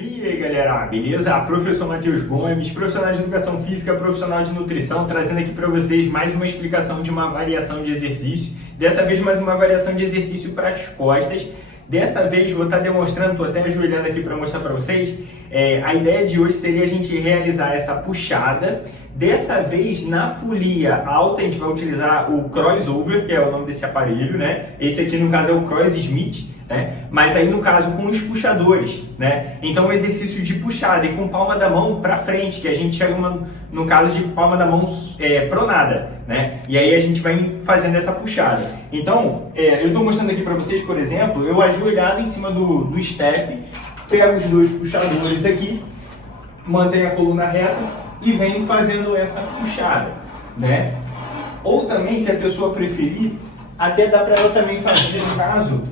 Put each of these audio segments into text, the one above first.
E aí galera, beleza? Professor Matheus Gomes, profissional de educação física, profissional de nutrição, trazendo aqui para vocês mais uma explicação de uma variação de exercício. Dessa vez mais uma variação de exercício para as costas. Dessa vez vou estar demonstrando, estou até ajoelhando aqui para mostrar para vocês. A ideia de hoje seria a gente realizar essa puxada. Dessa vez na polia alta a gente vai utilizar o crossover, que é o nome desse aparelho, né? Esse aqui no caso é o Cross Smith, né? Mas aí no caso com os puxadores, né? Então o exercício de puxada e com palma da mão para frente, que a gente chega no caso de palma da mão pronada, né? E aí a gente vai fazendo essa puxada. Então eu estou mostrando aqui para vocês, por exemplo, eu ajoelhado em cima do step, pego os dois puxadores aqui, mantenho a coluna reta e venho fazendo essa puxada, né? Ou também, se a pessoa preferir, até dá para ela também fazer, no caso,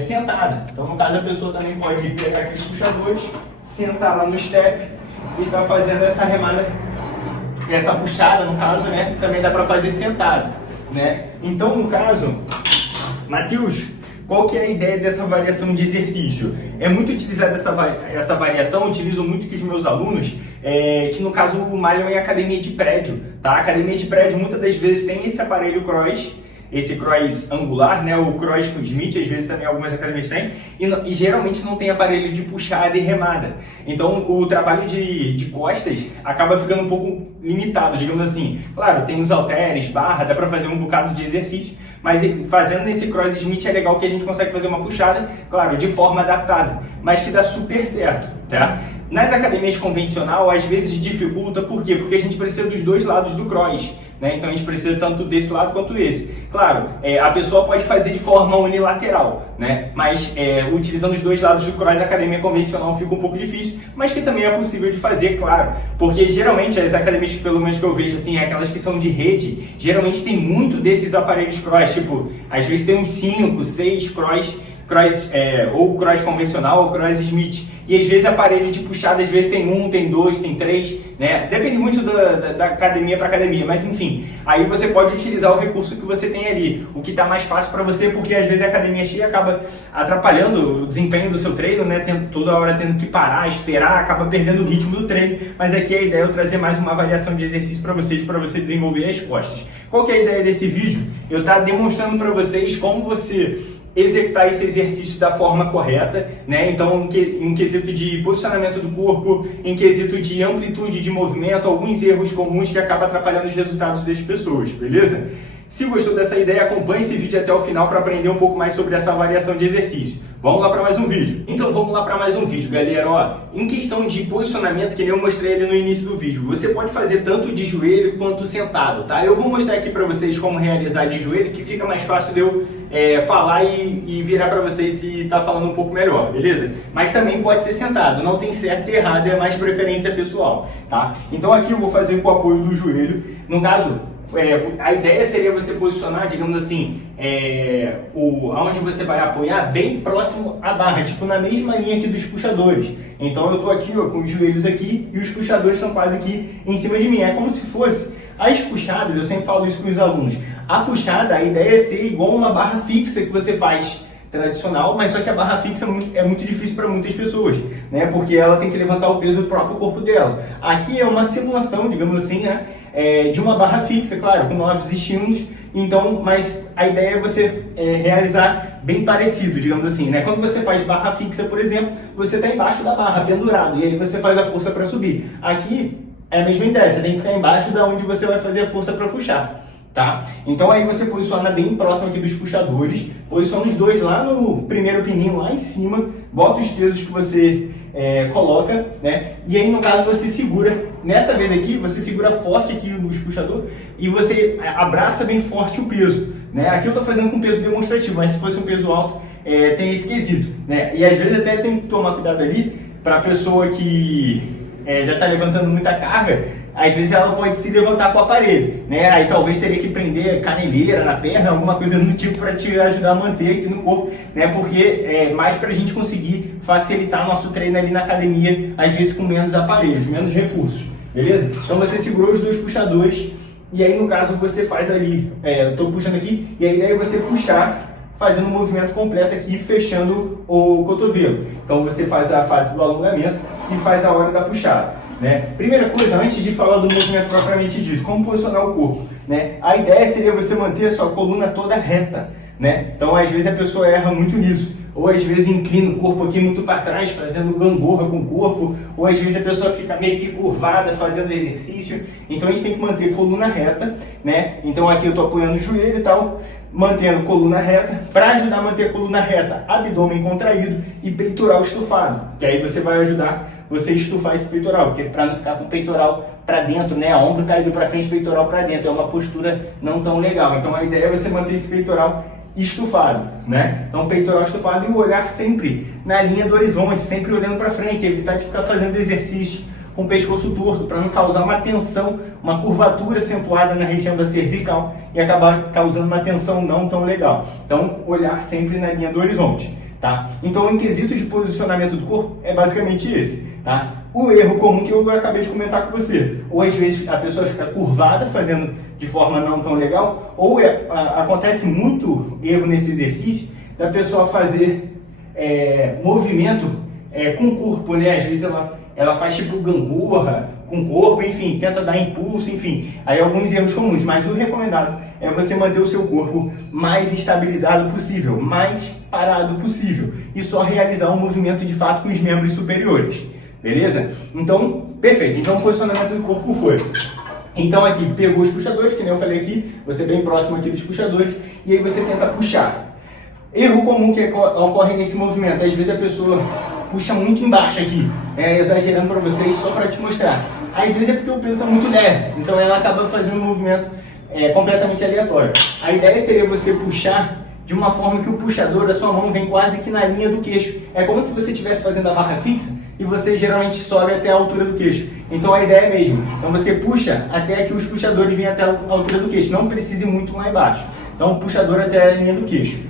sentada. Então, no caso, a pessoa também pode pegar aqui os puxadores, sentar lá no step e tá fazendo essa remada, essa puxada, no caso, né? Também dá para fazer sentado, né? Então, no caso, Matheus, qual que é a ideia dessa variação de exercício? É muito utilizada essa variação, eu utilizo muito com os meus alunos, que no caso malham em academia de prédio, tá? A academia de prédio muitas das vezes tem esse aparelho cross, esse cross angular, né? O cross com Smith, às vezes também algumas academias têm, e geralmente não tem aparelho de puxada e remada. Então o trabalho de costas acaba ficando um pouco limitado, digamos assim. Claro, tem os halteres, barra, dá para fazer um bocado de exercício, mas fazendo nesse Cross Smith é legal que a gente consegue fazer uma puxada, claro, de forma adaptada, mas que dá super certo, tá? Nas academias convencional, às vezes dificulta, por quê? Porque a gente precisa dos dois lados do cross, né? Então a gente precisa tanto desse lado quanto esse. Claro, a pessoa pode fazer de forma unilateral, né? Mas utilizando os dois lados do cross, a academia convencional fica um pouco difícil, mas que também é possível de fazer, claro. Porque geralmente as academias, pelo menos que eu vejo assim, aquelas que são de rede, geralmente tem muito desses aparelhos cross, tipo, às vezes tem uns 5, 6 cross, ou cross convencional ou cross Smith. E às vezes aparelho de puxada, às vezes tem 1, tem 2, tem 3, né? Depende muito da academia para academia, mas enfim, aí você pode utilizar o recurso que você tem ali, o que está mais fácil para você, porque às vezes a academia cheia acaba atrapalhando o desempenho do seu treino, né? Toda hora tendo que parar, esperar, acaba perdendo o ritmo do treino, mas aqui a ideia é eu trazer mais uma variação de exercício para vocês, para você desenvolver as costas. Qual que é a ideia desse vídeo? Eu estou demonstrando para vocês como você executar esse exercício da forma correta, né? Então, em quesito de posicionamento do corpo, em quesito de amplitude de movimento, alguns erros comuns que acabam atrapalhando os resultados das pessoas, beleza? Se gostou dessa ideia, acompanhe esse vídeo até o final para aprender um pouco mais sobre essa variação de exercício. Vamos lá para mais um vídeo. Então vamos lá para mais um vídeo, galera. Ó, em questão de posicionamento, que nem eu mostrei ali no início do vídeo, você pode fazer tanto de joelho quanto sentado, tá? Eu vou mostrar aqui para vocês como realizar de joelho, que fica mais fácil de eu falar e virar para vocês e tá falando um pouco melhor, beleza? Mas também pode ser sentado, não tem certo e errado, é mais preferência pessoal, tá? Então aqui eu vou fazer com o apoio do joelho. No caso, a ideia seria você posicionar, digamos assim, onde você vai apoiar bem próximo à barra, tipo na mesma linha aqui dos puxadores. Então eu estou aqui ó, com os joelhos aqui e os puxadores estão quase aqui em cima de mim. É como se fosse as puxadas, eu sempre falo isso com os alunos. A puxada, a ideia é ser igual uma barra fixa que você faz tradicional, mas só que a barra fixa é muito difícil para muitas pessoas, né? Porque ela tem que levantar o peso do próprio corpo dela. Aqui é uma simulação, digamos assim, né? De uma barra fixa, claro, com novos estímulos. Então, mas a ideia é você realizar bem parecido, digamos assim, né? Quando você faz barra fixa, por exemplo, você está embaixo da barra, pendurado, e aí você faz a força para subir. Aqui é a mesma ideia, você tem que ficar embaixo da onde você vai fazer a força para puxar. Tá? Então aí você posiciona bem próximo aqui dos puxadores, posiciona os dois lá no primeiro pininho, lá em cima, bota os pesos que você coloca, né? E aí no caso você segura, nessa vez aqui, você segura forte aqui nos puxadores e você abraça bem forte o peso, né? Aqui eu estou fazendo com peso demonstrativo, mas se fosse um peso alto, tem esse quesito, né? E às vezes até tem que tomar cuidado ali para a pessoa que já está levantando muita carga, às vezes ela pode se levantar com o aparelho, né? Aí talvez teria que prender caneleira na perna, alguma coisa do tipo para te ajudar a manter aqui no corpo, né? Porque é mais para a gente conseguir facilitar nosso treino ali na academia, às vezes com menos aparelhos, menos recursos, beleza? Então você segurou os dois puxadores e aí no caso você faz ali, eu estou puxando aqui, e a ideia é você puxar fazendo um movimento completo aqui, fechando o cotovelo. Então você faz a fase do alongamento e faz a hora da puxada, né? Primeira coisa, antes de falar do movimento propriamente dito, como posicionar o corpo, né? A ideia seria você manter a sua coluna toda reta, né? Então às vezes a pessoa erra muito nisso. Ou às vezes inclina o corpo aqui muito para trás, fazendo gangorra com o corpo, ou às vezes a pessoa fica meio que curvada fazendo exercício. Então a gente tem que manter a coluna reta, né? Então aqui eu estou apoiando o joelho e tal, mantendo a coluna reta, para ajudar a manter a coluna reta, abdômen contraído e peitoral estufado, que aí você vai ajudar você a estufar esse peitoral, porque para não ficar com o peitoral para dentro, né? A ombro caído para frente, peitoral para dentro, é uma postura não tão legal. Então a ideia é você manter esse peitoral estufado, né? Então peitoral estufado e o olhar sempre na linha do horizonte, sempre olhando para frente, evitar de ficar fazendo exercício com o pescoço torto, para não causar uma tensão, uma curvatura acentuada na região da cervical e acabar causando uma tensão não tão legal. Então olhar sempre na linha do horizonte, tá? Então em quesito de posicionamento do corpo é basicamente esse, tá? O erro comum que eu acabei de comentar com você, ou às vezes a pessoa fica curvada fazendo de forma não tão legal, ou acontece muito erro nesse exercício da pessoa fazer movimento com o corpo, né? Às vezes ela faz tipo gangorra com o corpo, enfim, tenta dar impulso, enfim. Aí alguns erros comuns, mas o recomendado é você manter o seu corpo mais estabilizado possível, mais parado possível e só realizar um movimento de fato com os membros superiores. Beleza? Então, perfeito. Então o posicionamento do corpo foi. Então aqui, pegou os puxadores, que nem eu falei aqui, você bem próximo aqui dos puxadores, e aí você tenta puxar. Erro comum que ocorre nesse movimento, às vezes a pessoa puxa muito embaixo aqui, exagerando para vocês, só para te mostrar. Às vezes é porque o peso está muito leve, então ela acaba fazendo um movimento completamente aleatório. A ideia seria você puxar de uma forma que o puxador, a sua mão, vem quase que na linha do queixo. É como se você estivesse fazendo a barra fixa e você geralmente sobe até a altura do queixo. Então a ideia é mesmo. Então você puxa até que os puxadores venham até a altura do queixo. Não precise muito lá embaixo. Então o puxador até a linha do queixo.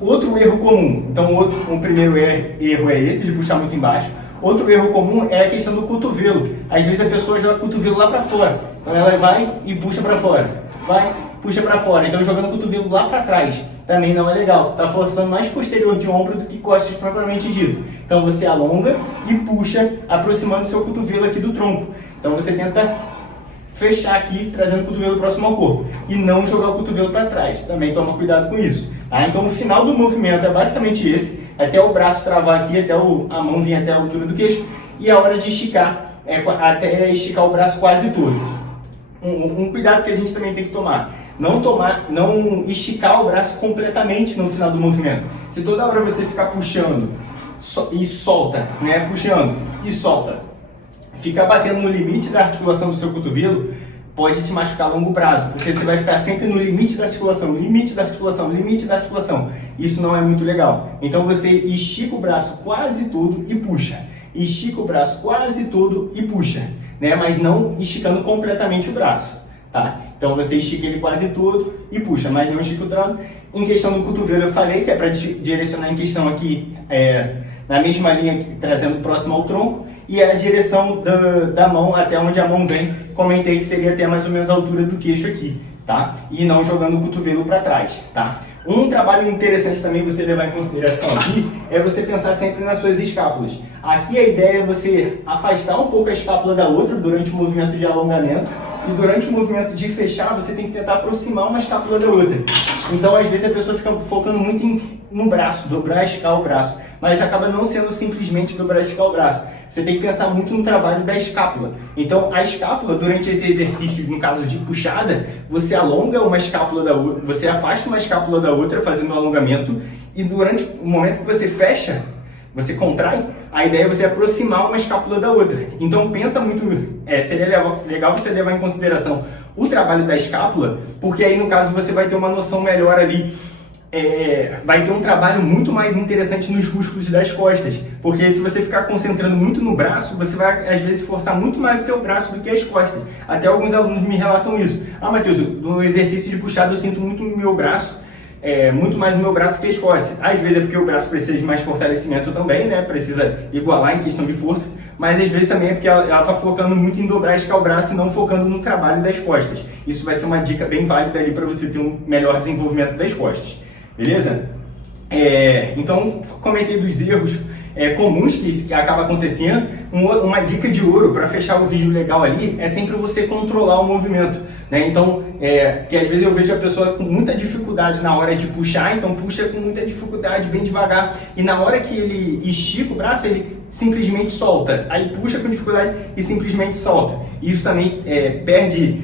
Outro erro comum. Então o primeiro erro é esse, de puxar muito embaixo. Outro erro comum é a questão do cotovelo. Às vezes a pessoa joga o cotovelo lá para fora. Então ela vai e puxa para fora. Vai, puxa para fora. Então jogando o cotovelo lá para trás também não é legal. Está forçando mais posterior de ombro do que costas propriamente dito. Então você alonga e puxa, aproximando seu cotovelo aqui do tronco. Então você tenta fechar aqui, trazendo o cotovelo próximo ao corpo. E não jogar o cotovelo para trás. Também toma cuidado com isso. Tá? Então o final do movimento é basicamente esse. Até o braço travar aqui, até a mão vir até a altura do queixo. E a hora de esticar, até esticar o braço quase todo. Um cuidado que a gente também tem que tomar. Não esticar o braço completamente no final do movimento. Se toda hora você ficar puxando e solta, né? Puxando e solta, ficar batendo no limite da articulação do seu cotovelo, pode te machucar a longo prazo, porque você vai ficar sempre no limite da articulação, limite da articulação, limite da articulação. Isso não é muito legal. Então você estica o braço quase todo e puxa. Estica o braço quase todo e puxa, né? Mas não esticando completamente o braço, tá? Então você estica ele quase todo e puxa, mas não estica o braço. Em questão do cotovelo eu falei que é para direcionar em questão aqui na mesma linha, trazendo próximo ao tronco, e a direção da mão até onde a mão vem, comentei que seria até mais ou menos a altura do queixo aqui, tá? E não jogando o cotovelo para trás, tá? Um trabalho interessante também você levar em consideração aqui é você pensar sempre nas suas escápulas. Aqui a ideia é você afastar um pouco a escápula da outra durante o movimento de alongamento, e durante o movimento de fechar você tem que tentar aproximar uma escápula da outra. Então às vezes a pessoa fica focando muito no braço, dobrar e esticar o braço, mas acaba não sendo simplesmente dobrar e esticar o braço. Você tem que pensar muito no trabalho da escápula. Então a escápula, durante esse exercício, no caso de puxada, você alonga uma escápula da outra, você afasta uma escápula da outra fazendo um alongamento, e durante o momento que você fecha, você contrai, a ideia é você aproximar uma escápula da outra. Então pensa muito, seria legal você levar em consideração o trabalho da escápula, porque aí no caso você vai ter uma noção melhor ali, vai ter um trabalho muito mais interessante nos músculos das costas, porque se você ficar concentrando muito no braço, você vai às vezes forçar muito mais o seu braço do que as costas. Até alguns alunos me relatam isso. Ah, Matheus, no exercício de puxada eu sinto muito no meu braço, muito mais no meu braço que as costas. Às vezes é porque o braço precisa de mais fortalecimento também, né? Precisa igualar em questão de força, mas às vezes também é porque ela está focando muito em dobrar e esticar o braço e não focando no trabalho das costas. Isso vai ser uma dica bem válida ali para você ter um melhor desenvolvimento das costas. Beleza? Então, comentei dos erros comuns que acaba acontecendo. Uma dica de ouro para fechar o vídeo legal ali é sempre você controlar o movimento, né? Então, que às vezes eu vejo a pessoa com muita dificuldade na hora de puxar, então puxa com muita dificuldade, bem devagar, e na hora que ele estica o braço, ele simplesmente solta, aí puxa com dificuldade e simplesmente solta. Isso também perde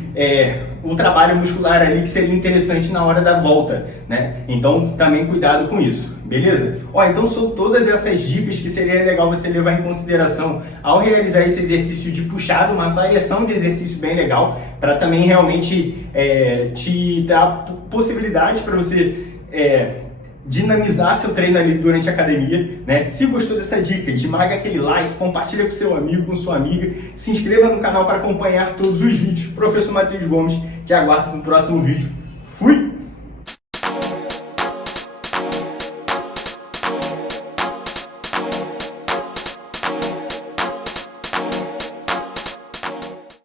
o trabalho muscular ali que seria interessante na hora da volta, né? Então também cuidado com isso, beleza? Então são todas essas dicas que seria legal você levar em consideração ao realizar esse exercício de puxada, uma variação de exercício bem legal, para também realmente te dar possibilidade para você dinamizar seu treino ali durante a academia, né? Se gostou dessa dica, esmaga aquele like, compartilha com seu amigo, com sua amiga, se inscreva no canal para acompanhar todos os vídeos. Professor Matheus Gomes, te aguardo no próximo vídeo.